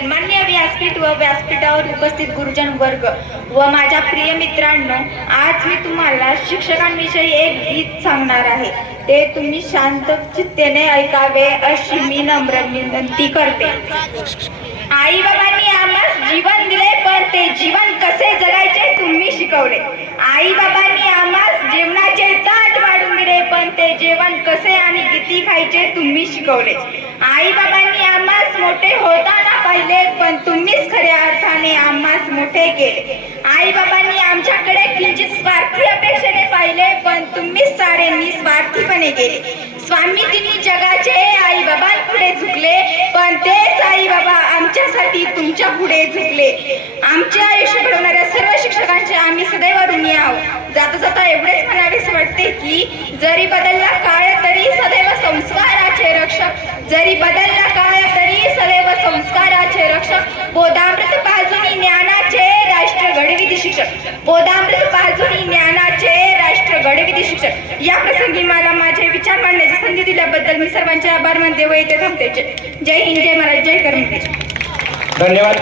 सन्मान्य व्यासपीठ व व्यासपीठावर उपस्थित गुरुजन वर्ग व माझ्या प्रिय मित्रांनो आज मी तुम्हाला शिक्षकांविषयी एक गीत सांगणार आहे. ते तुम्ही शांत चित्तेने ऐकावे अशी मी नम्र विनंती करते. आई बाबांनी आम्हाला जीवन दिले पण ते जीवन कसे जगायचे तुम्ही शिकवले. आई बाबांनी आम्हाला जेवणाचे ताट वाढून दिले पण ते जेवण कसे आणि किती खायचे तुम्ही शिकवले. आई बाबांनी आम्हाला मोठे होताना पाहिले पण तुम्हीच खऱ्या अर्थाने आम्हास मोठे केले. आई बाबांनी आमच्याकडे किंचित स्वार्थी अपेक्षेने पाहिले पण तुम्हीच सारे निस्वार्थीपणे गेले. स्वामी तिन्ही जगाचे आई बाबांपुढे झुकले पण तेच आई बाबा आमच्यासाठी तुमच्यापुढे झुकले. आमचे आयुष्य घडवणाऱ्या सर्व शिक्षकांचे आम्ही सदैव ऋणी आहोत. जाता जाता एवढेच म्हणावेच वाटते की जरी बदलला बोधामृत पाजुनी ज्ञानाचे राष्ट्र घडविती शिक्षक बोधामृत पाजुनी ज्ञानाचे राष्ट्र घडविती शिक्षक या प्रसंगी मला माझे विचार मांडण्याची संधी दिल्याबद्दल मी सर्वांचे आभार मानते. व येथे थांबते. जय हिंद जय महाराज जय कर्म धन्यवाद